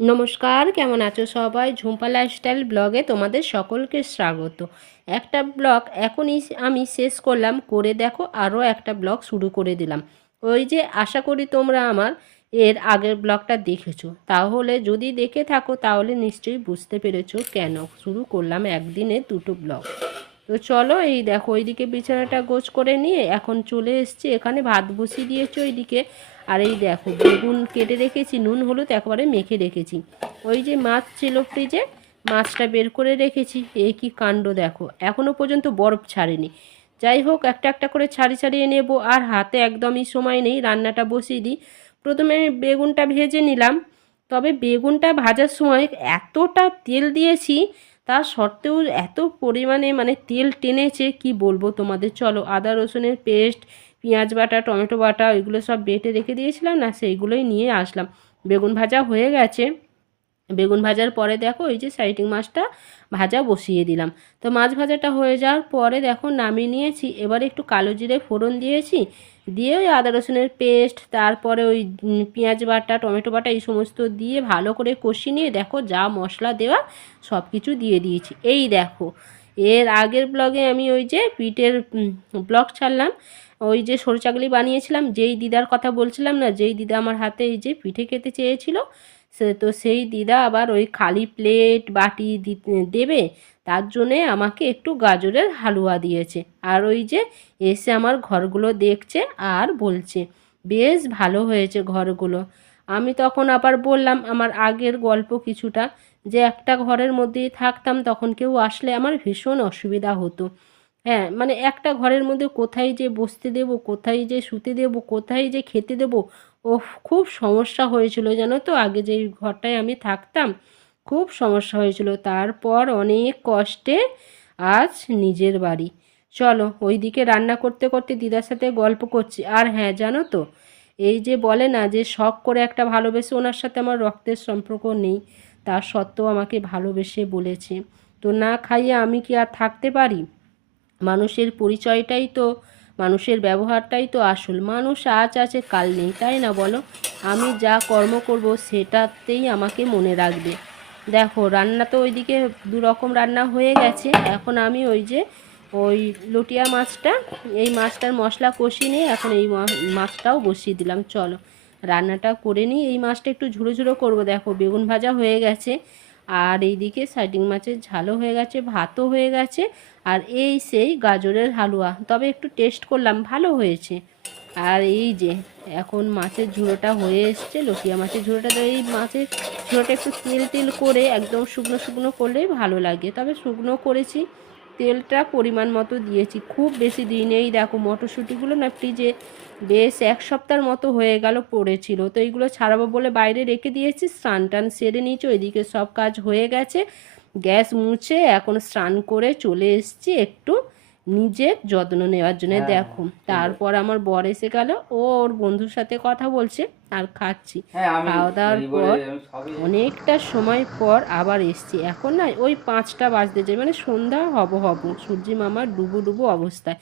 নমস্কার, কেমন আছো সবাই? ঝুম্পা লাইফস্টাইল ব্লগে তোমাদের সকলকে স্বাগত। একটা ব্লগ এখনই আমি শেষ করলাম, করে দেখো আরও একটা ব্লগ শুরু করে দিলাম। ওই যে আশা করি তোমরা আমার এর আগের ব্লগটা দেখেছো, তাহলে যদি দেখে থাকো তাহলে নিশ্চয়ই বুঝতে পেরেছো কেন শুরু করলাম একদিনে দুটো ব্লগ। তো চলো, এই দেখো ওইদিকে বিছানাটা গোছ করে নিয়ে এখন চলে এসেছি এখানে, ভাত বসিয়ে দিয়েছি ওইদিকে। আর এই দেখো বেগুন কেটে রেখেছি, নুন হলুদ একবারে মেখে রেখেছি। ওই যে মাছ ছিল ফ্রিজে, মাছটা বের করে রেখেছি। এই কি কাণ্ড দেখো, এখনও পর্যন্ত বরফ ছাড়েনি। যাই হোক, একটা একটা করে ছাড়িয়ে নেব, আর হাতে একদমই সময় নেই, রান্নাটা বসিয়ে দিই। প্রথমে আমি বেগুনটা ভেজে নিলাম, তবে বেগুনটা ভাজার সময় এতটা তেল দিয়েছি, তা সত্ত্বেও এত পরিমাণে তেল টেনেছে কি বলবো তোমাদের। চলো, আদা রসুনের পেস্ট, পেঁয়াজ বাটা, টমেটো বাটা, ওইগুলো সব বেটে রেখে দিয়েছিলাম না, সেইগুলোই নিয়ে আসলাম। বেগুন ভাজা হয়ে গেছে। বেগুন ভাজার পরে দেখো ওই যে সাইটিং মাছটা ভাজা বসিয়ে দিলাম। তো মাছ ভাজাটা হয়ে যাওয়ার পরে দেখো নামিয়ে নিয়েছি। এবারে একটু কালো জিরে ফোড়ন দিয়েছি, দিয়ে ওই আদা রসুনের পেস্ট, তারপরে ওই পেঁয়াজ বাটা, টমেটো বাটা, এই সমস্ত দিয়ে ভালো করে কষিয়ে নিয়ে দেখো যা মশলা দেওয়া সব কিছু দিয়ে দিয়েছি। এই দেখো, এর আগের ব্লগে আমি ওই যে পিঠের ব্লগ ছাড়লাম, ওই যে সরু চাকলি বানিয়েছিলাম, যেই দিদার কথা বলছিলাম না, যেই দিদা আমার হাতে এই যে পিঠে খেতে চেয়েছিল, তো সেই দিদা আবার ওই খালি প্লেট বাটি দেবে, তার জন্যে আমাকে একটু গাজরের হালুয়া দিয়েছে। আর ওই যে এসে আমার ঘরগুলো দেখছে আর বলছে বেশ ভালো হয়েছে ঘরগুলো। আমি তখন আবার বললাম আমার আগের গল্প কিছুটা, যে একটা ঘরের মধ্যেই থাকতাম, তখন কেউ আসলে আমার ভীষণ অসুবিধা হতো। হ্যাঁ, একটা ঘরের মধ্যে কোথায় যে বসতে দেবো, কোথায় যে শুতে দেবো, কোথায় যে খেতে দেবো, ওফ, খুব সমস্যা হয়েছিল জানো তো। আগে যেই ঘরটায় আমি থাকতাম খুব সমস্যা হয়েছিল, তারপর অনেক কষ্টে আজ নিজের বাড়ি। চলো, ওইদিকে রান্না করতে করতে দিদার সাথে গল্প করছি। আর হ্যাঁ, জানো তো, এই যে বলে না যে শখ করে একটা ভালোবেসে, ওনার সাথে আমার রক্তের সম্পর্ক নেই, তার সত্ত্বেও আমাকে ভালোবেসে বলেছে। তো না খাইয়ে আমি কি আর থাকতে পারি? মানুষের পরিচয়টাই তো, মানুষের ব্যবহারটাই তো আসল। মানুষ আজ আছে কাল নেই, তাই না বলো? আমি যা কর্ম করব সেটাতেই আমাকে মনে রাখবে। দেখো রান্না তো ওইদিকে দু রকম রান্না হয়ে গেছে। এখন আমি ওই যে ওই লটিয়া মাছটা, এই মাছটার মশলা কষিয়ে নিয়ে এখন এই মাছটাও বসিয়ে দিলাম। চলো রান্নাটা করে নিই। এই মাছটা একটু ঝুড়ো ঝুড়ো করবো। দেখো বেগুন ভাজা হয়ে গেছে, আর এইদিকে সাইডিং মাছের ঝালও হয়ে গেছে, ভাতও হয়ে গেছে, আর এই সেই গাজরের হালুয়া, তবে একটু টেস্ট করলাম, ভালো হয়েছে। আর এই যে এখন মাছের ঝুড়োটা হয়ে এসছে, লটিয়া মাছের ঝুড়োটা। তো এই মাছের ঝুড়োটা একটু তেল তেল করে একদম শুকনো শুকনো করলেই ভালো লাগে, তবে শুকনো করেছি, তেলটা পরিমাণ মতো দিয়েছি, খুব বেশি দিইনি। এই দেখো মটরশুঁটিগুলো না ফ্রিজে বেশ এক সপ্তাহের মতো হয়ে গেল পড়েছিল, তো এইগুলো ছাড়াবো বলে বাইরে রেখে দিয়েছি। স্নান টান সেরে নিয়েছি, ওইদিকে সব কাজ হয়ে গেছে, গ্যাস মুছে এখন স্নান করে চলে এসেছি একটু নিজের যত্ন নেওয়ার জন্য। দেখো তারপর আমার বর এসে গেল, ও ওর বন্ধুর সাথে কথা বলছে আর খাচ্ছি। খাওয়া দাওয়ার পর অনেকটা সময় পর আবার এসছি। এখন না ওই 5টা বাজতে যায়, সন্ধ্যা হব, সূর্যি মামার ডুবো ডুবো অবস্থায়।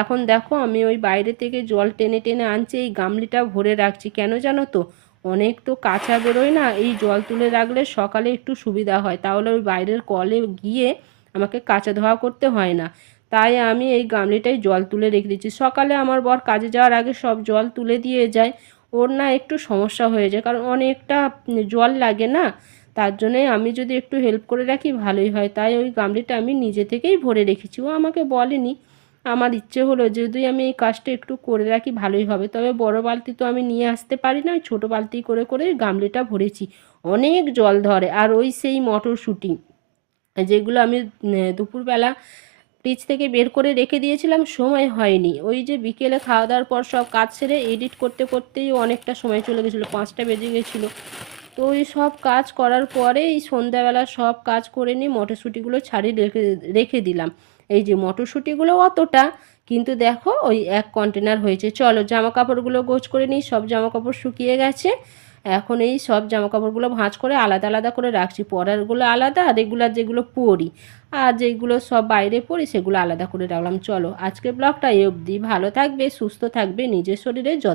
এখন দেখো আমি ওই বাইরে থেকে জল টেনে টেনে আনছি, এই গামলিটা ভরে রাখছি। কেন জানো তো, অনেক তো কাঁচা বেরোয় না, এই জল তুলে রাখলে সকালে একটু সুবিধা হয়, তাহলে ওই বাইরের কলে গিয়ে আমাকে কাঁচা ধোয়া করতে হয় না। তাই আমি এই গামলিটাই জল তুলে রেখে দিচ্ছি। সকালে আমার বর কাজে যাওয়ার আগে সব জল তুলে দিয়ে যায়, ওর না একটু সমস্যা হয়ে যায়, কারণ অনেকটা জল লাগে না, তার জন্যে আমি যদি একটু হেল্প করে রাখি ভালোই হয়। তাই ওই গামলিটা আমি নিজে থেকেই ভরে রেখেছি, ও আমাকে বলেনি, আমার ইচ্ছে হলো যদি আমি এই কাজটা একটু করে রাখি ভালোই হবে। তবে বড় বালতি তো আমি নিয়ে আসতে পারি না, ওই ছোটো বালতি করে করে গামলিটা ভরেছি, অনেক জল ধরে। আর ওই সেই মটরশুঁটি যেগুলো আমি দুপুরবেলা ফ্রিজ থেকে বের করে রেখে দিয়েছিলাম, সময় হয়নি, ওই যে বিকেলে খাওয়া দাওয়ার পর সব কাজ সেরে এডিট করতে করতেই অনেকটা সময় চলে গেছিলো, 5টা বেজে গেছিলো। তো ওই সব কাজ করার পরে এই সন্ধ্যাবেলা সব কাজ করে নিয়ে মটরশুঁটিগুলো ছাড়িয়ে রেখে রেখে দিলাম। এই যে মটরশুঁটিগুলো অতটা, কিন্তু দেখো ওই 1 কন্টেনার হয়েছে। চলো জামা কাপড়গুলো গোছ করে নিই, সব জামা কাপড় শুকিয়ে গেছে। এখন এই সব জামা কাপড়গুলো ভাঁজ করে আলাদা আলাদা করে রাখছি, পরারগুলো আলাদা, রেগুলার যেগুলো পরি আর যেগুলো সব বাইরে পরি সেগুলো আলাদা করে রাখলাম। চলো আজকের ব্লগটা এই অবধি। ভালো থাকবে, সুস্থ থাকবে, নিজের শরীরে যত্ন